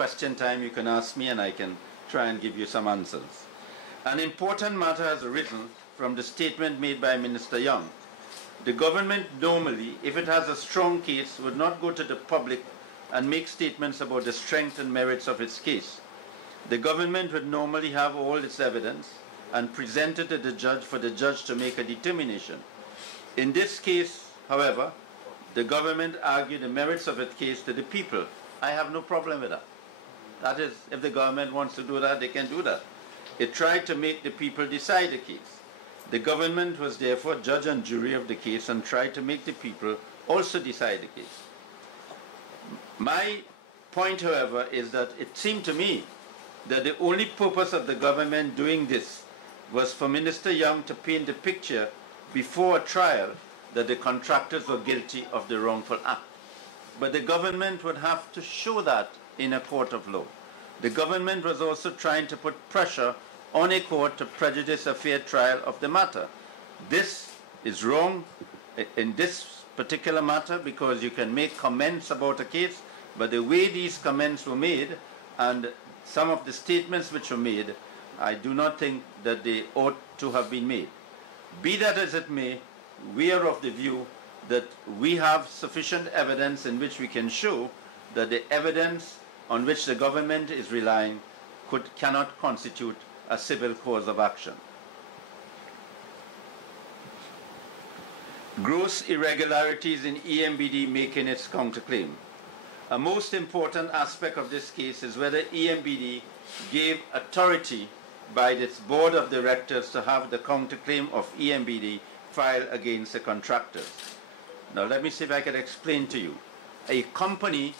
question time, you can ask me and I can try and give you some answers. An important matter has arisen from the statement made by Minister Young. The government normally, if it has a strong case, would not go to the public and make statements about the strength and merits of its case. The government would normally have all its evidence and present it to the judge for the judge to make a determination. In this case, however, the government argued the merits of its case to the people. I have no problem with that. That is, if the government wants to do that, they can do that. It tried to make the people decide the case. The government was therefore judge and jury of the case and tried to make the people also decide the case. My point, however, is that it seemed to me that the only purpose of the government doing this was for Minister Young to paint the picture before a trial that the contractors were guilty of the wrongful act. But the government would have to show that in a court of law. The government was also trying to put pressure on a court to prejudice a fair trial of the matter. This is wrong in this particular matter because you can make comments about a case, but the way these comments were made and some of the statements which were made, I do not think that they ought to have been made. Be that as it may, we are of the view that we have sufficient evidence in which we can show that the evidence on which the government is relying cannot constitute a civil cause of action. Gross irregularities in EMBD making its counterclaim. A most important aspect of this case is whether EMBD gave authority by its board of directors to have the counterclaim of EMBD filed against the contractors. Now let me see if I can explain to you. A company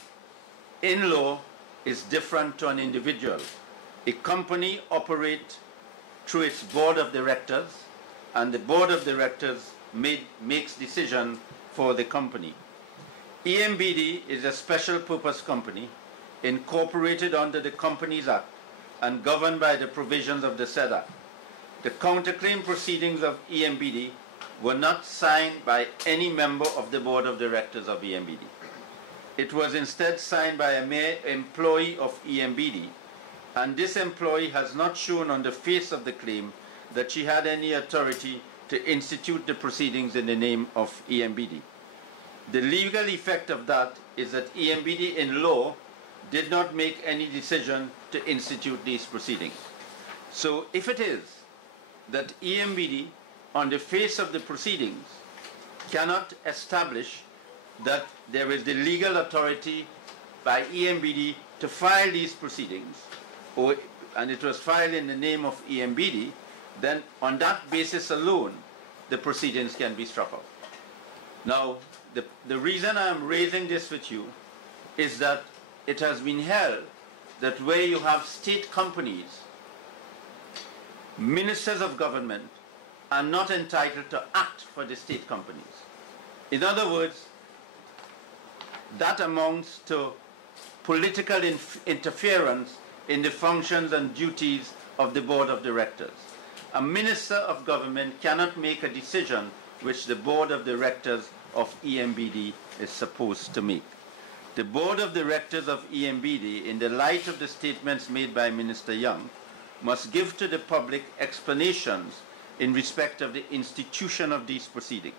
in law is different to an individual. A company operates through its board of directors, and the board of directors makes decisions for the company. EMBD is a special purpose company incorporated under the Companies Act and governed by the provisions of the said Act. The counterclaim proceedings of EMBD were not signed by any member of the board of directors of EMBD. It was instead signed by a mere employee of EMBD, and this employee has not shown on the face of the claim that she had any authority to institute the proceedings in the name of EMBD. The legal effect of that is that EMBD in law did not make any decision to institute these proceedings. So if it is that EMBD on the face of the proceedings cannot establish that there is the legal authority by EMBD to file these proceedings, and it was filed in the name of EMBD, then on that basis alone, the proceedings can be struck off. Now, the reason I am raising this with you is that it has been held that where you have state companies, ministers of government are not entitled to act for the state companies. In other words, that amounts to political interference in the functions and duties of the board of directors. A minister of government cannot make a decision which the board of directors of EMBD is supposed to make. The board of directors of EMBD, in the light of the statements made by Minister Young, must give to the public explanations in respect of the institution of these proceedings.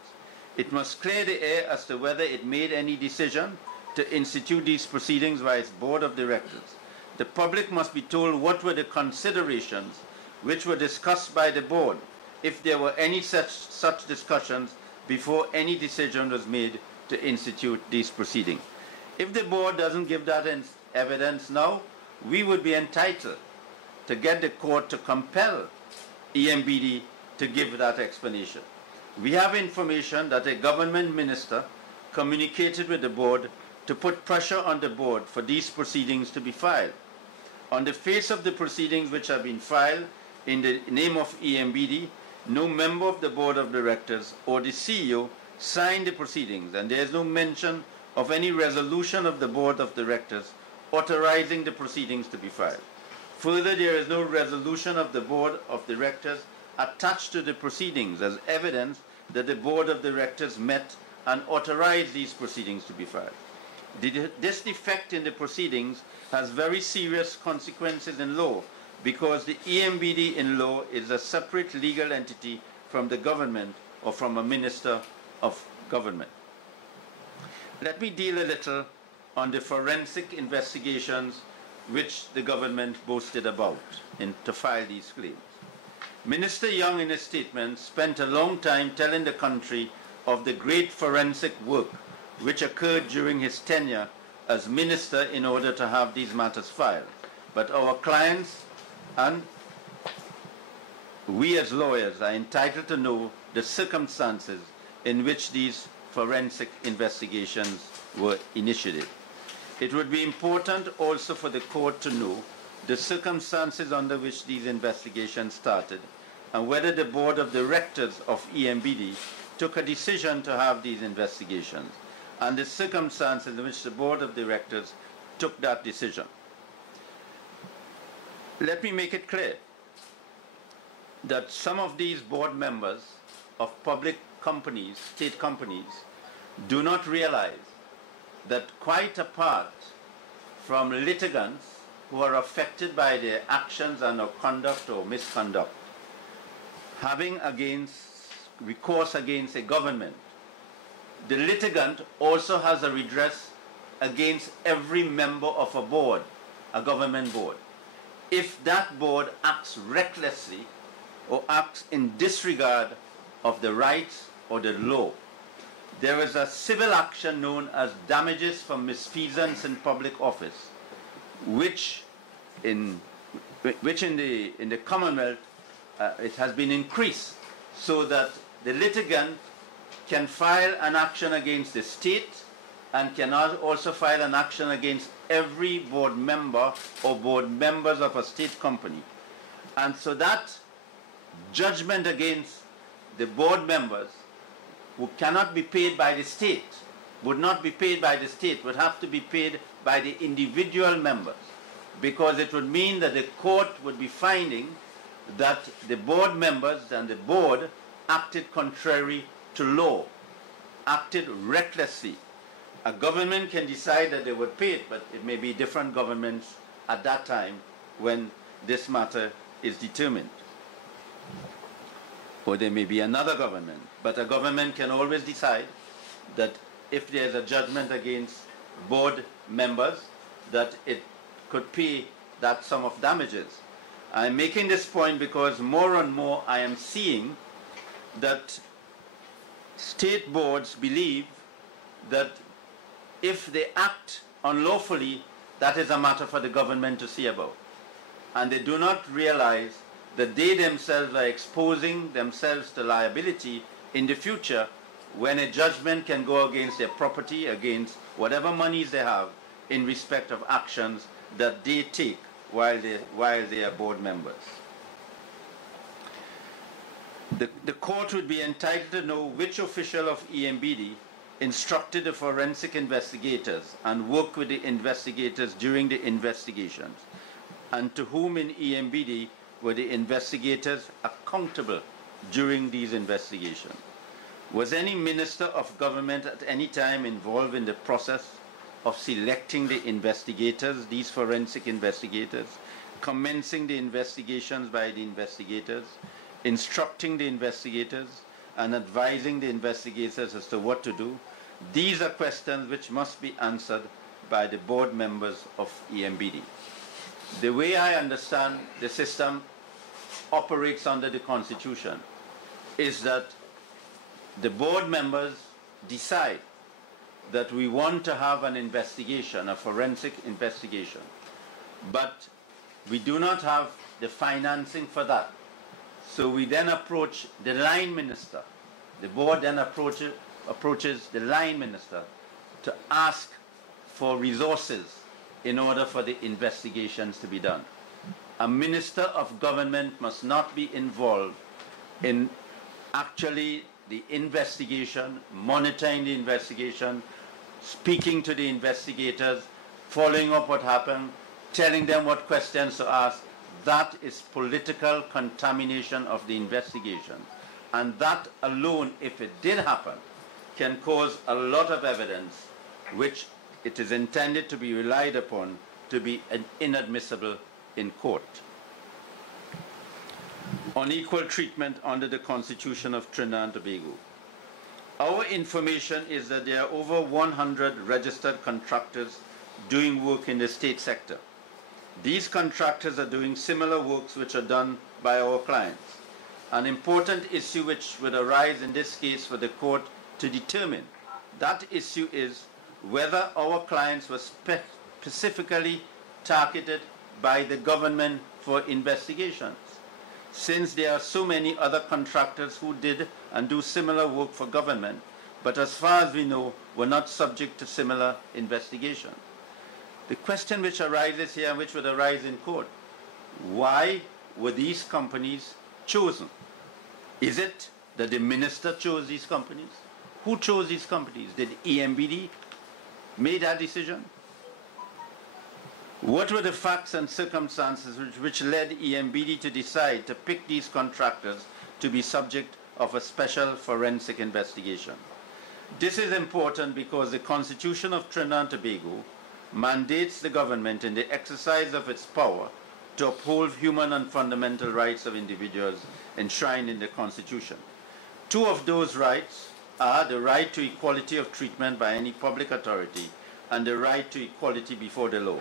It must clear the air as to whether it made any decision to institute these proceedings by its board of directors. The public must be told what were the considerations which were discussed by the board, if there were any such discussions before any decision was made to institute these proceedings. If the board doesn't give that evidence now, we would be entitled to get the court to compel EMBD to give that explanation. We have information that a government minister communicated with the board to put pressure on the board for these proceedings to be filed. On the face of the proceedings which have been filed in the name of EMBD, no member of the board of directors or the CEO signed the proceedings, and there is no mention of any resolution of the board of directors authorizing the proceedings to be filed. Further, there is no resolution of the board of directors attached to the proceedings as evidence that the board of directors met and authorized these proceedings to be filed. This defect in the proceedings has very serious consequences in law because the EMBD in law is a separate legal entity from the government or from a minister of government. Let me deal a little on the forensic investigations which the government boasted about to file these claims. Minister Young in his statement spent a long time telling the country of the great forensic work which occurred during his tenure as minister in order to have these matters filed. But our clients and we as lawyers are entitled to know the circumstances in which these forensic investigations were initiated. It would be important also for the court to know the circumstances under which these investigations started and whether the board of directors of EMBD took a decision to have these investigations and the circumstances in which the board of directors took that decision. Let me make it clear that some of these board members of public companies, state companies, do not realize that quite apart from litigants who are affected by their actions and or conduct or misconduct, having recourse against a government, the litigant also has a redress against every member of a board, a government board. If that board acts recklessly or acts in disregard of the rights or the law, there is a civil action known as damages for misfeasance in public office, which in the Commonwealth it has been increased so that the litigant can file an action against the state and can also file an action against every board member or board members of a state company. And so that judgment against the board members who cannot be paid by the state, would not be paid by the state, would have to be paid by the individual members, because it would mean that the court would be finding that the board members and the board acted contrary to law, acted recklessly. A government can decide that they would pay it, but it may be different governments at that time when this matter is determined. Or there may be another government, but a government can always decide that if there's a judgment against board members, that it could pay that sum of damages. I'm making this point because more and more I am seeing that state boards believe that if they act unlawfully, that is a matter for the government to see about. And they do not realize that they themselves are exposing themselves to liability in the future when a judgment can go against their property, against whatever monies they have in respect of actions that they take while they are board members. The court would be entitled to know which official of EMBD instructed the forensic investigators and worked with the investigators during the investigations, and to whom in EMBD were the investigators accountable during these investigations. Was any minister of government at any time involved in the process of selecting the investigators, these forensic investigators, commencing the investigations by the investigators, instructing the investigators, and advising the investigators as to what to do? These are questions which must be answered by the board members of EMBD. The way I understand the system operates under the Constitution is that the board members decide that we want to have an investigation, a forensic investigation, but we do not have the financing for that. So we then approach the line minister. The board then approaches the line minister to ask for resources in order for the investigations to be done. A minister of government must not be involved in actually the investigation, monitoring the investigation, speaking to the investigators, following up what happened, telling them what questions to ask. That is political contamination of the investigation. And that alone, if it did happen, can cause a lot of evidence which it is intended to be relied upon to be inadmissible in court. Unequal treatment under the Constitution of Trinidad and Tobago. Our information is that there are over 100 registered contractors doing work in the state sector. These contractors are doing similar works which are done by our clients. An important issue which would arise in this case for the court to determine, that issue is whether our clients were specifically targeted by the government for investigations. Since there are so many other contractors who did and do similar work for government, but as far as we know, were not subject to similar investigation. The question which arises here and which would arise in court, why were these companies chosen? Is it that the minister chose these companies? Who chose these companies? Did EMBD make that decision? What were the facts and circumstances which led EMBD to decide to pick these contractors to be subject of a special forensic investigation? This is important because the Constitution of Trinidad and Tobago mandates the government in the exercise of its power to uphold human and fundamental rights of individuals enshrined in the Constitution. Two of those rights are the right to equality of treatment by any public authority and the right to equality before the law.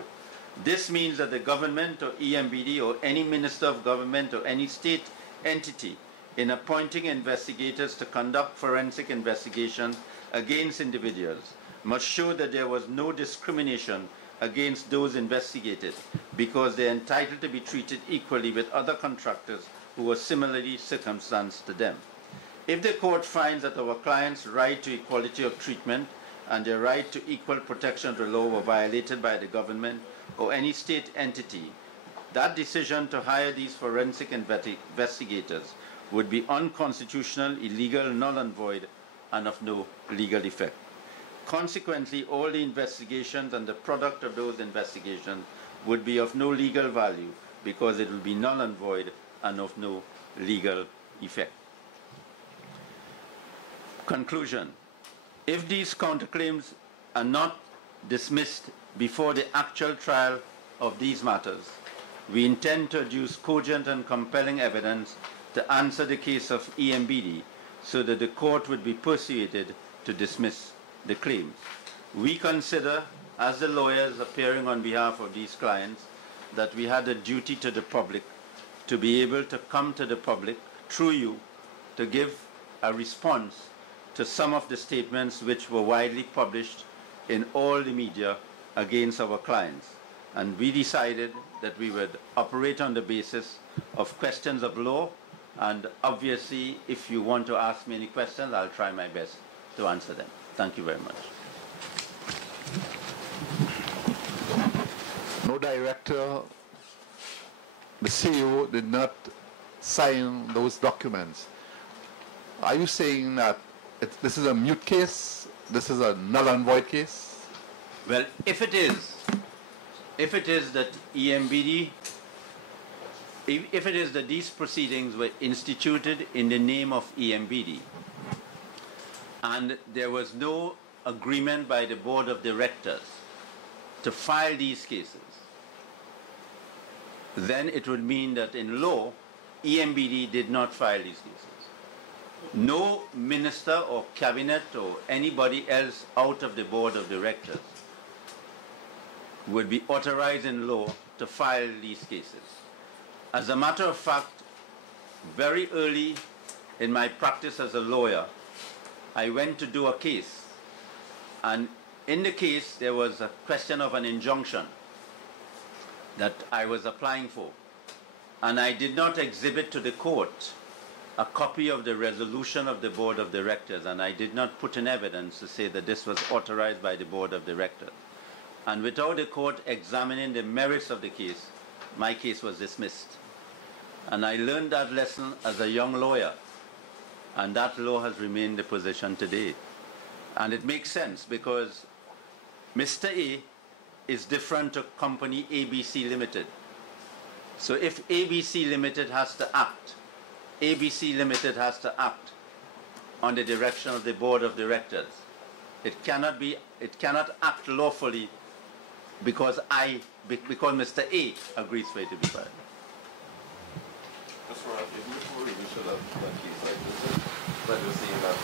This means that the government or EMBD or any minister of government or any state entity in appointing investigators to conduct forensic investigations against individuals must show that there was no discrimination against those investigated because they are entitled to be treated equally with other contractors who were similarly circumstanced to them. If the court finds that our clients' right to equality of treatment and their right to equal protection of the law were violated by the government or any state entity, that decision to hire these forensic investigators would be unconstitutional, illegal, null and void, and of no legal effect. Consequently, all the investigations and the product of those investigations would be of no legal value because it will be null and void and of no legal effect. Conclusion. If these counterclaims are not dismissed before the actual trial of these matters, we intend to adduce cogent and compelling evidence to answer the case of EMBD so that the court would be persuaded to dismiss the claims. We consider, as the lawyers appearing on behalf of these clients, that we had a duty to the public to be able to come to the public through you to give a response to some of the statements which were widely published in all the media against our clients. And we decided that we would operate on the basis of questions of law, and obviously if you want to ask me any questions, I'll try my best to answer them. Thank you very much. No director, the CEO did not sign those documents. Are you saying that this is a mute case? This is a null and void case? Well, if it is that EMBD, if it is that these proceedings were instituted in the name of EMBD, and there was no agreement by the board of directors to file these cases, then it would mean that in law, EMBD did not file these cases. No minister or cabinet or anybody else out of the board of directors would be authorized in law to file these cases. As a matter of fact, very early in my practice as a lawyer, I went to do a case, and in the case there was a question of an injunction that I was applying for, and I did not exhibit to the court a copy of the resolution of the board of directors, and I did not put in evidence to say that this was authorized by the board of directors. And without the court examining the merits of the case, my case was dismissed. And I learned that lesson as a young lawyer, and that law has remained the position today. And it makes sense because Mr. A is different to company ABC Limited. So if ABC Limited has to act, ABC Limited has to act on the direction of the board of directors. It cannot act lawfully because Mr. A agrees for it to be filed. That's right. Before we should have that case like this, but you're saying that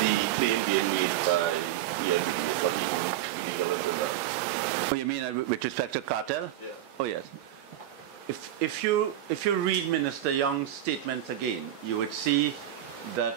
the claim being made by EMBD is not even illegal until that. Oh, you mean with respect to cartel? Yeah. Oh, yes. If you read Minister Young's statement again, you would see that